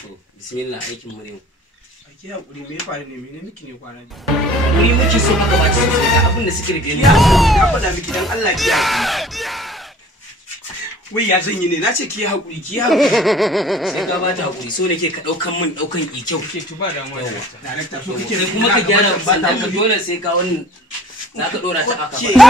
To bismillah aikin mu ne. Ki hakuri me ya faru ne mene miki ne kwana biyu. Hakuri muke so maka ba ci sosai ga abin da suke rige ni. Ya faɗa miki dan Allah ki hakuri. Wai ya zan yi ne nace ki hakuri ki hakuri. Sai ka bata hakuri so nake ka daukan ikyau. Ke tuba da mu. Director so kike Sai kuma ka gyara sandan ka dole sai ka wannan zaka dora ta aka ba.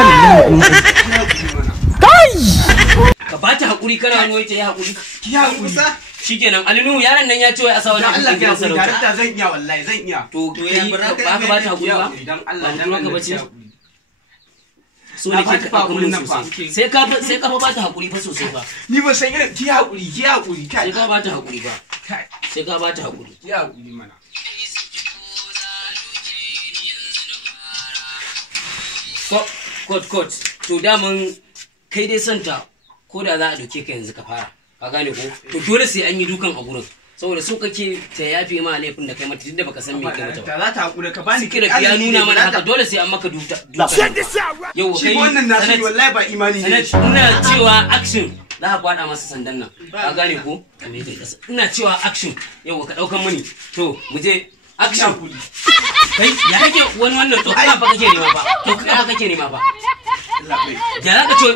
Ka bata hakuri kana wani wace ya hakuri. Ki hakuri. Shikenan Alinu yaron nan ya ce wai a sa wani Allah ya sarauta. director zan iya wallahi zan iya. To ya ba ka bata hakuri ba? Dan Allah dan ka Allah bace. ki hakuri. So nake ka dauka mun sosai. Sai ka bata hakuri fa sosai fa. Ni ba san irin ki hakuri kai. Sai ka bata hakuri ba. Kai. Sai ka bata hakuri. Ki hakuri mana. Kot to daman kai dai santa ko da za a doke ka yanzu ka fara ka gane ko to dole sai an yi dukan a gurin saboda so kake ta yafe ma laifin da kai mata duk da baka san me kai mata ba za ta hakura ka bani kira ya nuna mana haka dole sai an maka duka yau kai wannan nasu wallahi ba imani ne ina cewa action za ka kwada masa sandan nan ka gane ko ina cewa action yau ka daukan mini to mu je action kai ya kake wannan to ka fa kake nema ba to ka fa kake nema ba ya zaka ce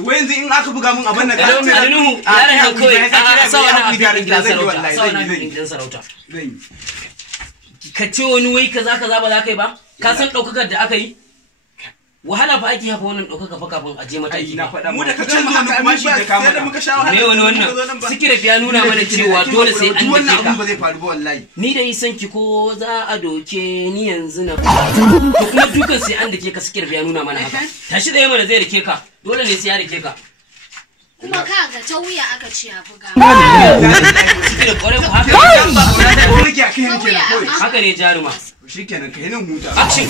wai yanzu in aka buga mun abin da ka ce Alinu yaran nan kawai a sa wani abin gidan sarauta ka ce wani wai kaza ba za ka yi ba ka san daukakar da aka yi wahala fa ake hafa wannan daukaka fa kafin a je mataki mu da ka ce mu haka kuma shi da kama da muka sha wahala me wannan sikira ya nuna mana cewa dole sai an wannan dake abun ka ba zai faru ba wallahi ni da yi san ki ko za a doke ni yanzu na to kuma dukan sai an dake ka sikira ya nuna mana haka tashi tsaye mana zai dake ka dole ne sai ya dake ka kuma ka ga ta wuya aka ce a buga sikira kwarai ku haka ne jaruma shikenan kai nan huta action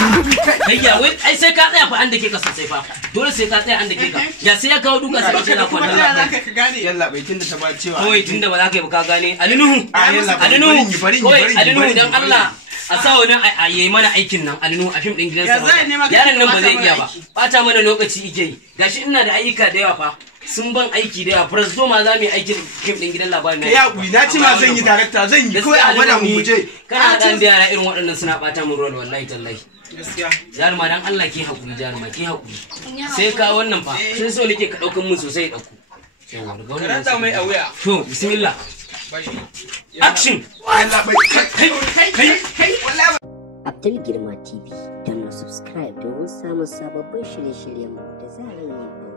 kayya wai ai sai ka tsaya fa an dake ka sosai fa dole sai ka tsaya an dake ka ya sai ya kawo duka sai ka ce na kwanta ka gane yalla bai tunda ta ba cewa kawai tunda ba za ka yi ba ka gane Alinuhu kawai Alinuhu dan Allah a sa wani a yi mana aikin nan Alinuhu a fim din gidan sa yaran nan ba zai iya ba bata mana lokaci ike yi gashi ina da ayyuka da yawa fa sun ban aiki da yawa presto ma za mu yi aikin fim din gidan labarin ya guri na ce ma zan yi director zan yi kawai a gwada mu je kana dan da yara irin waɗannan suna bata mun rol wallahi tallahi gaskiya jaruma dan Allah ke hakuri jaruma ke hakuri sai ka wannan fa sai so nake ka daukan mun sosai dauko karanta mai a wuya to bismillah action kai wallahi Abdul Girma TV don subscribe domin samun sababbin shirye-shiryenmu da zarar mun